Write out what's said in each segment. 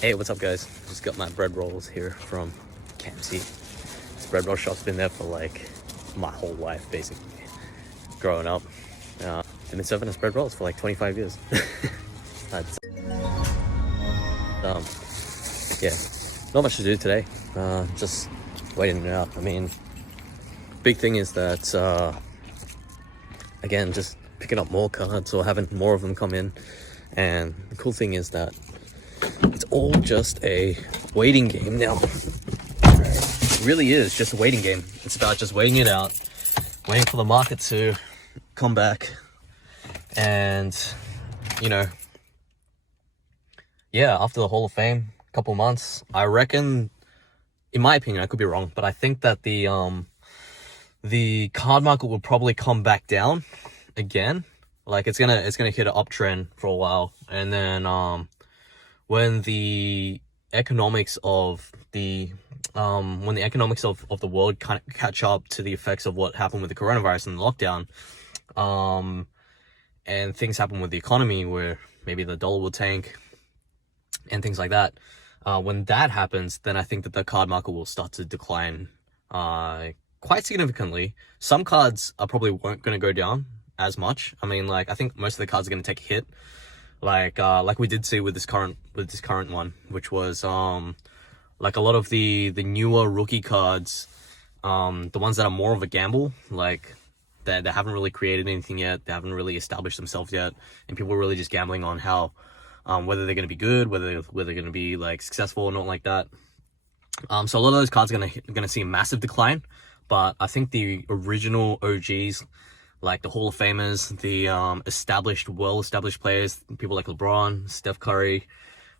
Hey, what's up, guys? Just got my bread rolls here from KFC. This bread roll shop's been there for like my whole life, basically. Growing up, they've been serving us bread rolls for like 25 years. That's, yeah, not much to do today. Just waiting it out. I mean, big thing is that again, just picking up more cards or having more of them come in. And the cool thing is that it's all just a waiting game now. It really is just a waiting game. It's about just waiting it out, waiting for the market to come back. And, you know, yeah, after the Hall of Fame, a couple months, I reckon, in my opinion, I could be wrong, but I think that the card market will probably come back down again. Like it's gonna hit an uptrend for a while, and then when the economics of the world kind of catch up to the effects of what happened with the coronavirus and the lockdown, and things happen with the economy where maybe the dollar will tank and things like that, when that happens, then I think that the card market will start to decline quite significantly. Some cards are probably weren't going to go down as much. I mean, like, I think most of the cards are going to take a hit, like we did see with this current one, which was like a lot of the newer rookie cards, the ones that are more of a gamble, like they haven't really created anything yet, they haven't really established themselves yet, and people are really just gambling on how whether they're going to be good, whether they're going to be like successful or not, like that. So a lot of those cards are going to see a massive decline, but I think the original OGs, like the Hall of Famers, the well-established players, people like LeBron, Steph Curry,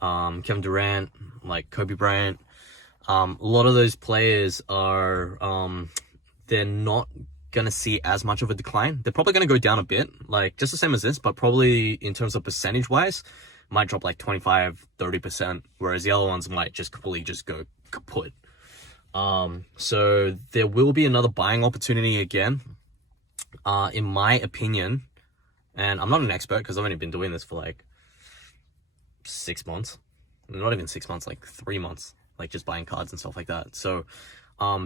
Kevin Durant, like Kobe Bryant, a lot of those players are, they're not going to see as much of a decline. They're probably going to go down a bit, like just the same as this, but probably in terms of percentage-wise, might drop like 25-30%, whereas the other ones might just completely just go kaput. So there will be another buying opportunity again. In my opinion, and I'm not an expert because I've only been doing this for like 6 months, not even 6 months, like 3 months, like just buying cards and stuff like that. So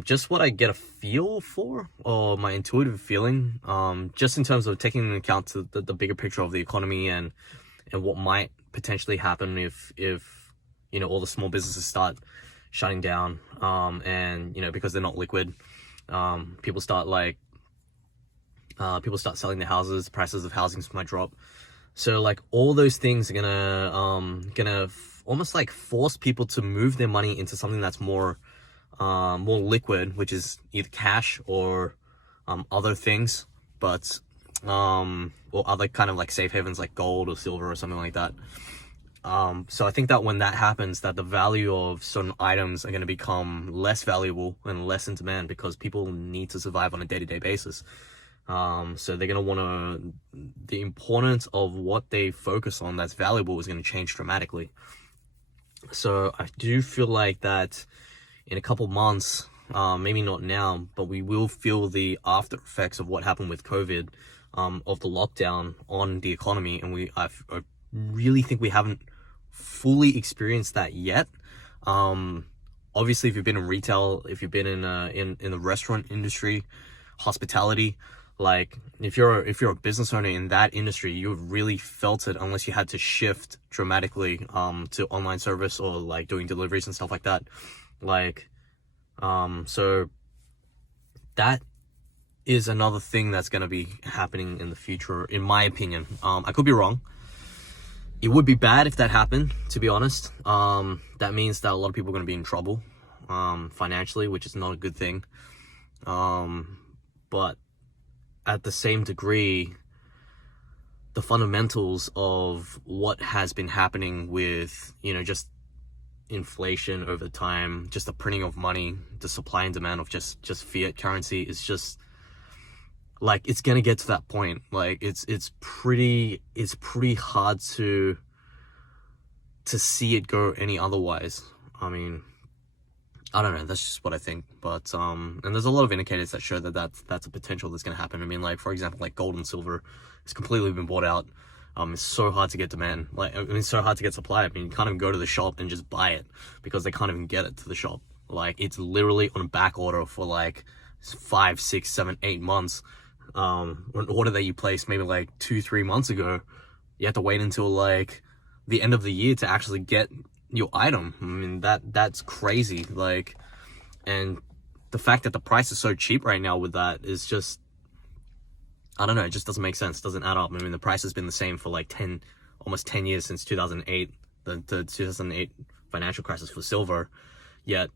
just what I get a feel for, or my intuitive feeling, just in terms of taking into account to the bigger picture of the economy and what might potentially happen if you know, all the small businesses start shutting down, and you know, because they're not liquid, people start selling their houses, prices of housing might drop. So like all those things are gonna almost like force people to move their money into something that's more liquid, which is either cash or other things, but or other kind of like safe havens like gold or silver or something like that. So I think that when that happens, that the value of certain items are going to become less valuable and less in demand because people need to survive on a day-to-day basis. So they're going to want the importance of what they focus on that's valuable is going to change dramatically. So I do feel like that in a couple months, maybe not now, but we will feel the after effects of what happened with COVID, of the lockdown on the economy. And I really think we haven't fully experienced that yet. Obviously, if you've been in retail, if you've been in the restaurant industry, hospitality, like if you're a business owner in that industry, you've really felt it, unless you had to shift dramatically to online service or like doing deliveries and stuff like that. Like so that is another thing that's going to be happening in the future, in my opinion. I could be wrong. It would be bad if that happened, to be honest. That means that a lot of people are going to be in trouble financially, which is not a good thing. But at the same degree, the fundamentals of what has been happening with, you know, just inflation over time, just the printing of money, the supply and demand of just fiat currency is just like, it's gonna get to that point. Like it's pretty hard to see it go any otherwise. I mean, I don't know, that's just what I think. But and there's a lot of indicators that show that that's a potential that's going to happen. I mean, like, for example, like gold and silver has completely been bought out It's so hard to get demand. Like, I mean, it's so hard to get supply. I mean, you can't even go to the shop and just buy it because they can't even get it to the shop. Like, it's literally on a back order for like 5, 6, 7, 8 months. An order that you placed maybe like 2-3 months ago, you have to wait until like the end of the year to actually get your item. I mean, that's crazy. Like, and the fact that the price is so cheap right now with that is just, I don't know, it just doesn't make sense. It doesn't add up. I mean, the price has been the same for like almost 10 years since 2008, the 2008 financial crisis for silver, yet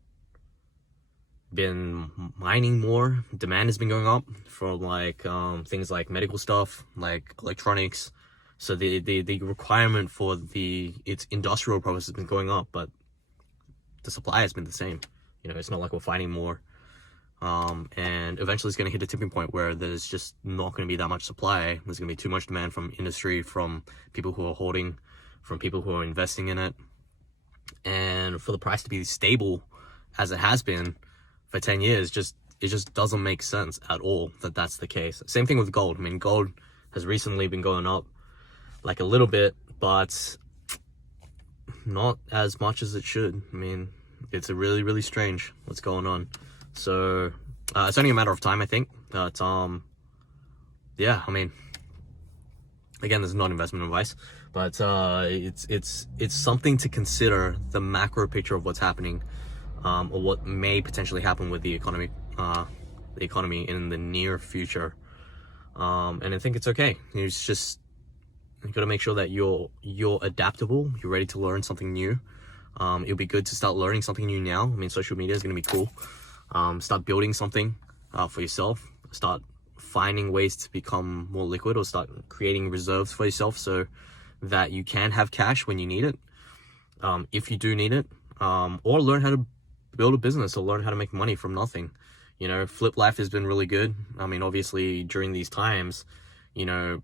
been mining more. Demand has been going up for like things like medical stuff, like electronics. So the requirement for its industrial process has been going up, but the supply has been the same. You know, it's not like we're finding more. And eventually it's going to hit a tipping point where there's just not going to be that much supply. There's going to be too much demand from industry, from people who are holding, from people who are investing in it. And for the price to be stable as it has been for 10 years, it just doesn't make sense at all that that's the case. Same thing with gold. I mean, gold has recently been going up like a little bit, but not as much as it should. I mean, it's a really, really strange what's going on. So it's only a matter of time, I think. But yeah, I mean, again, this is not investment advice, but it's something to consider, the macro picture of what's happening, or what may potentially happen with the economy in the near future. And I think it's okay. It's just, you got to make sure that you're adaptable. You're ready to learn something new. It'll be good to start learning something new now. I mean, social media is going to be cool. Start building something for yourself. Start finding ways to become more liquid, or start creating reserves for yourself so that you can have cash when you need it, if you do need it, or learn how to build a business or learn how to make money from nothing. You know, Flip Life has been really good. I mean, obviously during these times, you know,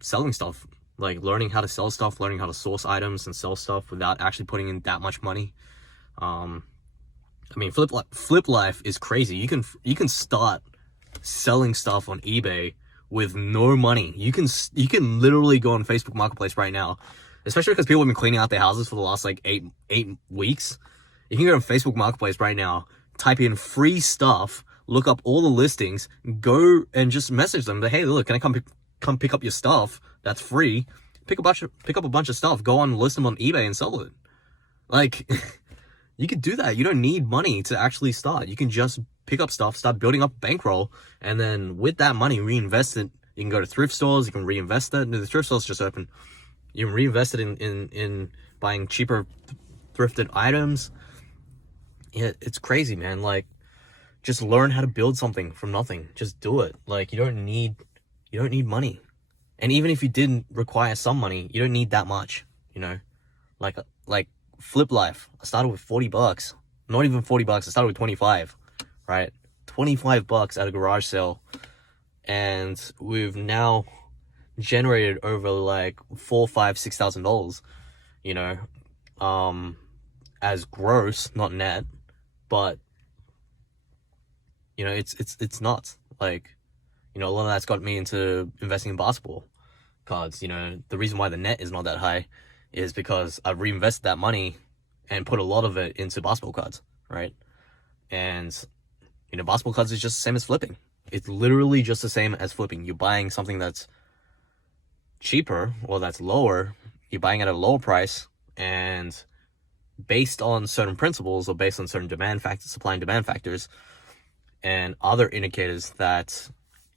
selling stuff, like learning how to sell stuff, learning how to source items and sell stuff without actually putting in that much money. I mean, Flip Life is crazy. You can start selling stuff on eBay with no money. You can literally go on Facebook Marketplace right now, especially because people have been cleaning out their houses for the last like eight weeks. You can go on Facebook Marketplace right now, type in free stuff, look up all the listings, go and just message them. Hey, look, can I come pick up your stuff? That's free. Pick up a bunch of stuff. Go on, list them on eBay and sell it. Like. You could do that. You don't need money to actually start. You can just pick up stuff, start building up a bankroll, and then with that money, reinvest it. You can go to thrift stores. You can reinvest that. The thrift stores just open. You can reinvest it in buying cheaper thrifted items. Yeah, it's crazy, man. Like, just learn how to build something from nothing. Just do it. Like, you don't need money. And even if you didn't require some money, you don't need that much. You know, like. Flip Life, I started with $40, not even $40, I started with 25, right? $25 at a garage sale, and we've now generated over like $4,000, $5,000, $6,000, you know, as gross, not net, but you know, it's nuts. Like, you know, a lot of that's got me into investing in basketball cards. You know, the reason why the net is not that high is because I've reinvested that money and put a lot of it into basketball cards, right? And, you know, basketball cards is just the same as flipping. It's literally just the same as flipping. You're buying something that's cheaper or that's lower. You're buying it at a lower price, and based on certain principles or based on certain demand factors, supply and demand factors, and other indicators, that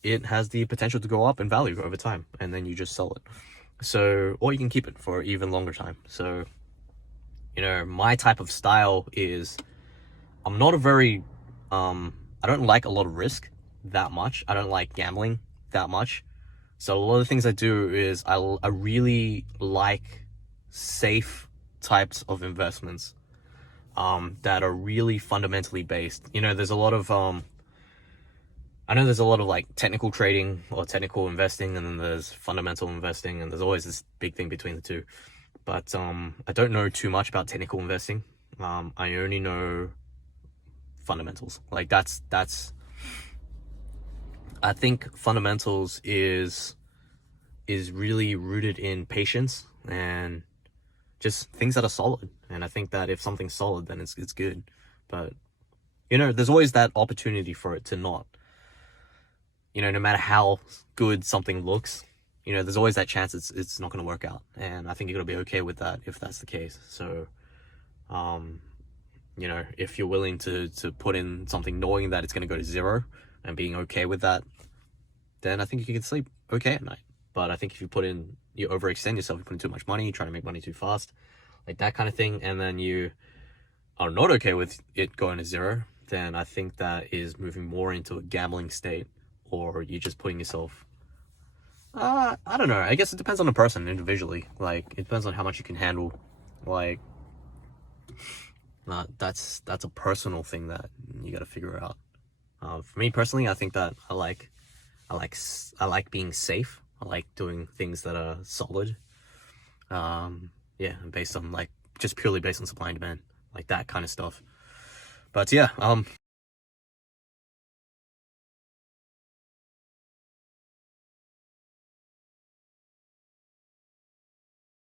it has the potential to go up in value over time, and then you just sell it. So, or you can keep it for even longer time. So, you know, my type of style is, I'm not a very, I don't like a lot of risk that much. I don't like gambling that much. So a lot of the things I do is I really like safe types of investments, that are really fundamentally based. You know, there's a lot of, I know there's a lot of like technical trading or technical investing, and then there's fundamental investing, and there's always this big thing between the two. But I don't know too much about technical investing. I only know fundamentals. Like that's I think fundamentals is is really rooted in patience and just things that are solid. And I think that if something's solid, then it's good. But you know, there's always that opportunity for it to not. You know, no matter how good something looks, you know, there's always that chance it's not going to work out. And I think you got to be okay with that if that's the case. So, you know, if you're willing to put in something knowing that it's going to go to zero and being okay with that, then I think you can sleep okay at night. But I think if you overextend yourself, you put in too much money, you try to make money too fast, like that kind of thing, and then you are not okay with it going to zero, then I think that is moving more into a gambling state, or you're just putting yourself, I don't know, I guess it depends on the person individually. Like, it depends on how much you can handle. Like, that's a personal thing that you got to figure out. For me personally, I think that I like being safe. I like doing things that are solid. Yeah, based on, like, just purely based on supply and demand, like that kind of stuff. But yeah,